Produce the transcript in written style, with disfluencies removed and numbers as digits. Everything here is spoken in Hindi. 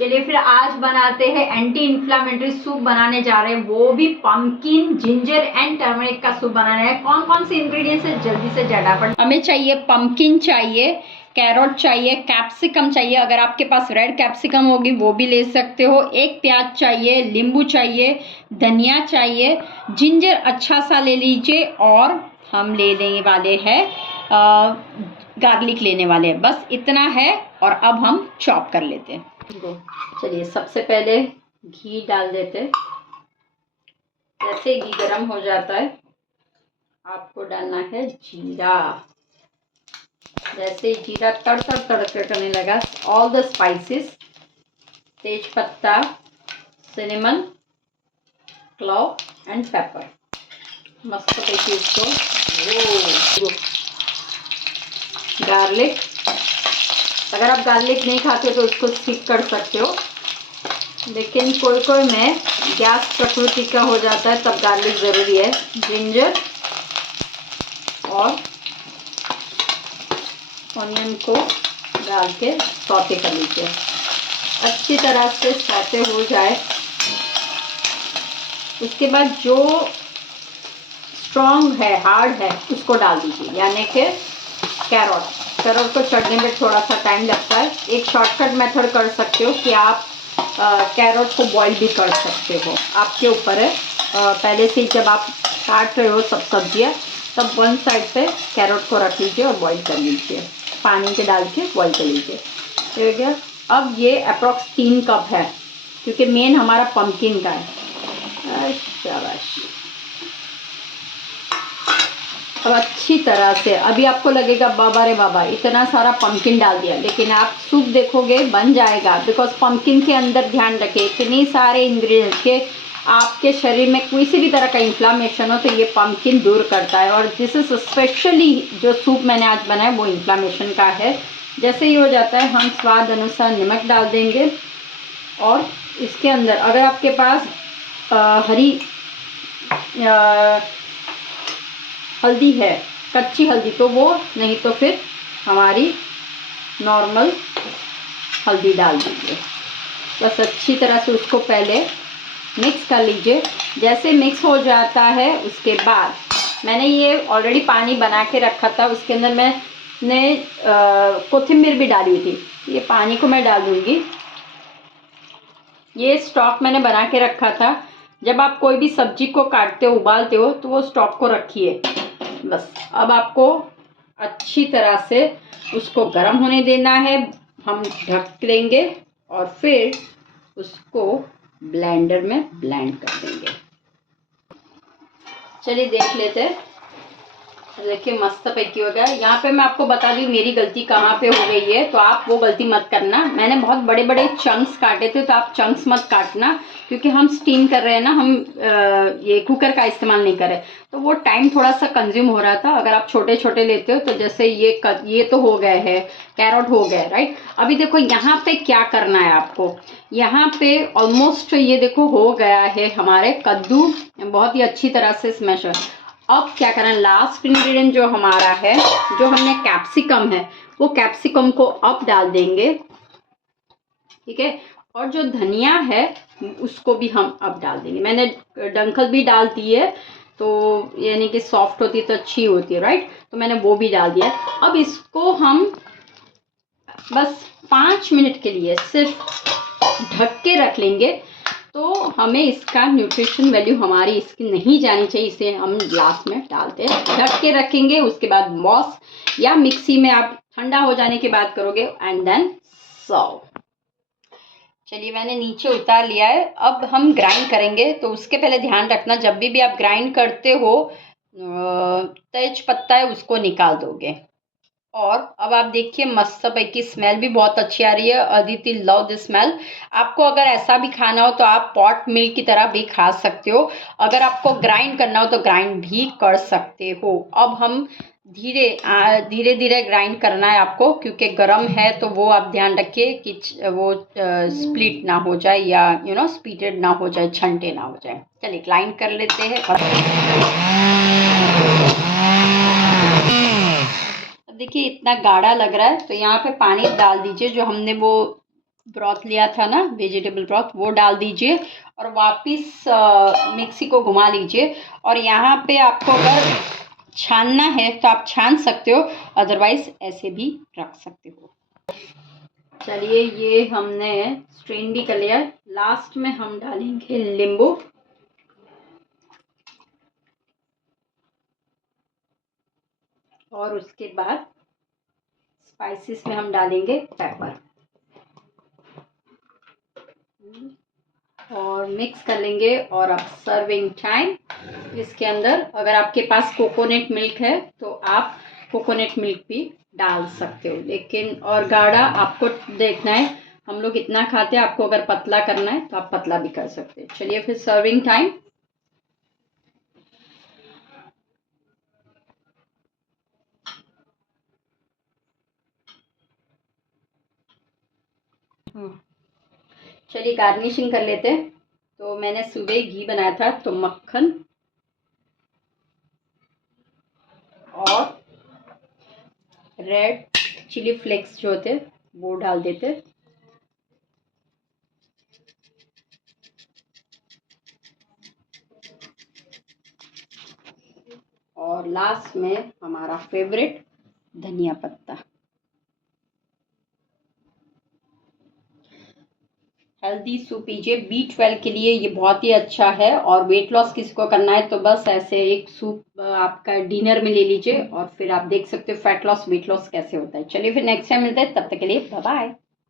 चलिए फिर आज बनाते हैं एंटी इन्फ्लामेटरी सूप बनाने जा रहे हैं, वो भी पंपकिन जिंजर एंड टर्मरिक का सूप बनाना है। कौन कौन से इंग्रेडिएंट्स है जल्दी से झटाफट। हमें चाहिए पंपकिन, चाहिए कैरोट, चाहिए कैप्सिकम, चाहिए अगर आपके पास रेड कैप्सिकम होगी वो भी ले सकते हो, एक प्याज चाहिए, नींबू चाहिए, धनिया चाहिए, जिंजर अच्छा सा ले लीजिए और हम लेने वाले हैं गार्लिक लेने वाले हैं। बस इतना है और अब हम चॉप कर लेते हैं। चलिए सबसे पहले घी डाल देते। जैसे घी गरम हो जाता है आपको डालना है जीरा। जैसे जीरा तड़तड़ तड़तड़ करने लगा, ऑल द स्पाइसेस, तेज पत्ता, सिनेमन, क्लॉव एंड पेपर, मस्त तरीके इसको। गार्लिक, अगर आप गार्लिक नहीं खाते तो उसको स्किप कर सकते हो, लेकिन कोई कोई में गैस प्रकृति का हो जाता है तब गार्लिक ज़रूरी है। जिंजर और ऑनियन को डाल के सौते कर लीजिए, अच्छी तरह से सौते हो जाए। उसके बाद जो स्ट्रॉन्ग है, हार्ड है, उसको डाल दीजिए, यानी कि कैरोट को चढ़ने में थोड़ा सा टाइम लगता है। एक शॉर्टकट मेथड कर सकते हो कि आप कैरोट को बॉईल भी कर सकते हो, आपके ऊपर है। पहले से जब आप काट रहे हो सब सब्जियां, तब वन साइड पे कैरोट को रख लीजिए और बॉईल कर लीजिए, पानी के डाल के बॉईल कर लीजिए। ठीक है, अब ये अप्रॉक्स 3 कप है क्योंकि मेन हमारा पंपकिन का है। शाबाश। अब अच्छी तरह से, अभी आपको लगेगा बाबा रे बाबा इतना सारा पंपकिन डाल दिया, लेकिन आप सूप देखोगे बन जाएगा, बिकॉज पंपकिन के अंदर ध्यान रखें इतने सारे इंग्रेडिएंट्स के आपके शरीर में किसी भी तरह का इन्फ्लामेशन हो तो ये पंपकिन दूर करता है। और दिस इज स्पेशली जो सूप मैंने आज बनाया वो इन्फ्लामेशन का है। जैसे ही हो जाता है हम स्वाद अनुसार नमक डाल देंगे और इसके अंदर अगर आपके पास हरी हल्दी है, कच्ची हल्दी, तो वो, नहीं तो फिर हमारी नॉर्मल हल्दी डाल दीजिए। बस अच्छी तरह से उसको पहले मिक्स कर लीजिए। जैसे मिक्स हो जाता है उसके बाद मैंने ये ऑलरेडी पानी बना के रखा था, उसके अंदर मैंने कोथिंबीर भी डाली हुई थी। ये पानी को मैं डाल दूँगी। ये स्टॉक मैंने बना के रखा था, जब आप कोई भी सब्जी को काटते हो, उबालते हो, तो वो स्टॉक को रखिए। बस अब आपको अच्छी तरह से उसको गर्म होने देना है, हम ढक देंगे और फिर उसको ब्लेंडर में ब्लेंड कर देंगे। चलिए देख लेते हैं। देखिए मस्त पैकी हो गया। यहाँ पे मैं आपको बता दूँ मेरी गलती कहाँ पे हो गई है, तो आप वो गलती मत करना। मैंने बहुत बड़े बड़े चंक्स काटे थे, तो आप चंक्स मत काटना, क्योंकि हम स्टीम कर रहे हैं ना, हम ये कुकर का इस्तेमाल नहीं कर रहे, तो वो टाइम थोड़ा सा कंज्यूम हो रहा था। अगर आप छोटे छोटे लेते हो तो जैसे ये तो हो गए है, कैरोट हो गए, राइट। अभी देखो यहाँ पे क्या करना है आपको, यहाँ पे ऑलमोस्ट ये देखो हो गया है हमारे कद्दू बहुत ही अच्छी तरह से स्मैश। अब क्या करना है, लास्ट इंग्रेडिएंट जो हमारा है, जो हमने कैप्सिकम है, वो कैप्सिकम को अब डाल देंगे, ठीक है। और जो धनिया है उसको भी हम अब डाल देंगे। मैंने डंखल भी डाल दी है, तो यानी कि सॉफ्ट होती तो अच्छी होती है, राइट, तो मैंने वो भी डाल दिया। अब इसको हम बस 5 मिनट के लिए सिर्फ ढक के रख लेंगे, तो हमें इसका न्यूट्रिशन वैल्यू हमारी इसकी नहीं जानी चाहिए, इसे हम ग्लास में डालते हैं, ढक के रखेंगे। उसके बाद मॉस या मिक्सी में आप ठंडा हो जाने के बाद करोगे एंड देन सर्व। चलिए मैंने नीचे उतार लिया है, अब हम ग्राइंड करेंगे। तो उसके पहले ध्यान रखना, जब भी आप ग्राइंड करते हो तेज पत्ता है उसको निकाल दोगे। और अब आप देखिए मस्त पैकी स्मेल भी बहुत अच्छी आ रही है। Aditi love this smell. आपको अगर ऐसा भी खाना हो तो आप पॉट मिल्क की तरह भी खा सकते हो, अगर आपको ग्राइंड करना हो तो ग्राइंड भी कर सकते हो। अब हम धीरे धीरे ग्राइंड करना है आपको, क्योंकि गर्म है, तो वो आप ध्यान रखिए कि वो स्प्लिट ना हो जाए या स्पीटेड ना हो जाए, छंटे ना हो जाए। चलिए ग्राइंड कर लेते हैं। देखिए इतना गाढ़ा लग रहा है, तो यहाँ पे पानी डाल दीजिए जो हमने वो ब्रॉथ लिया था ना, वेजिटेबल ब्रॉथ, वो डाल दीजिए और वापस मिक्सी को घुमा लीजिए। और यहाँ पे आपको अगर छानना है तो आप छान सकते हो, अदरवाइज ऐसे भी रख सकते हो। चलिए, ये हमने स्ट्रेन भी कर लिया है। लास्ट में हम डालेंगे नींबू और उसके बाद स्पाइसेस में हम डालेंगे पेपर और मिक्स कर लेंगे। और अब सर्विंग टाइम, इसके अंदर अगर आपके पास कोकोनट मिल्क है तो आप कोकोनट मिल्क भी डाल सकते हो, लेकिन और गाढ़ा आपको देखना है। हम लोग इतना खाते हैं, आपको अगर पतला करना है तो आप पतला भी कर सकते हैं। चलिए फिर सर्विंग टाइम। चलिए गार्निशिंग कर लेते हैं। तो मैंने सुबह घी बनाया था, तो मक्खन और रेड चिली फ्लेक्स जो होते वो डाल देते। और लास्ट में हमारा फेवरेट धनिया पत्ता। हेल्दी सूप पीजिए, B12 के लिए ये बहुत ही अच्छा है। और वेट लॉस किसी को करना है तो बस ऐसे एक सूप आपका डिनर में ले लीजिए और फिर आप देख सकते हो फैट लॉस वेट लॉस कैसे होता है। चलिए फिर नेक्स्ट टाइम मिलते हैं, तब तक के लिए बाय बाय।